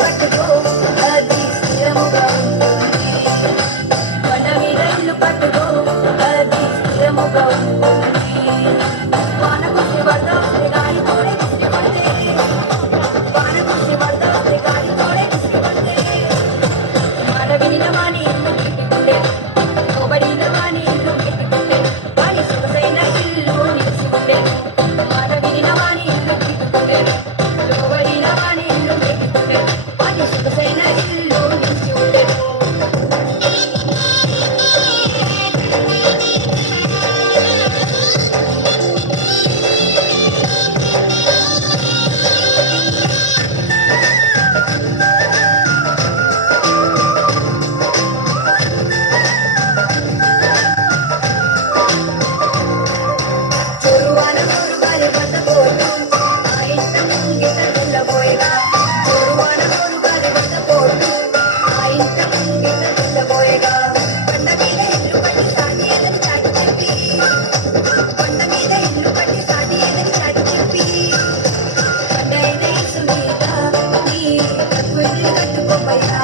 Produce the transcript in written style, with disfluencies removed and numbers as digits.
పట్టుకో అది స్థిరముగా ఉంటుంది. కొండ మీద ఇల్లు కట్టుకో అది స్థిరముగా ఉంటుంది. వాన కురిసి వరద వస్తే గాలి తోడే విసిరి పడితే, వాన కురిసి వరద వస్తే గాలి తోడే విసిరి పడితే, మాట వినిన వాని ఇల్లు నీటికుండే, లోబడిన వాని ఇల్లు నీటికుండే, వాని సొగసైన ఇల్లు నిలిచి ఉండే. మాట వినిన వాని ఇల్లు నీటికుండే, లోబడిన వాని ఇల్లు నీటికుండే, వాని సొగసైన ఇల్లు నిలిచి ఉండే. చోరువాన గోరుగాలి వద్దపోటు ఆ ఇంట ముంగిట నిల్లబోయగా, చోరువాన గోరుగాలి వద్దపోటు ఆ ఇంట ముంగిట నిల్లబోయగా, కొండ మీద ఇల్లు పట్టి సాటి ఎదని చాటి చెప్పి, కొండ మీద ఇల్లు పట్టి సాటి ఎదని చాటి చెప్పి, కొండైన ఇసు మీద నీ కట్టుకుని కట్టుకోపోయా.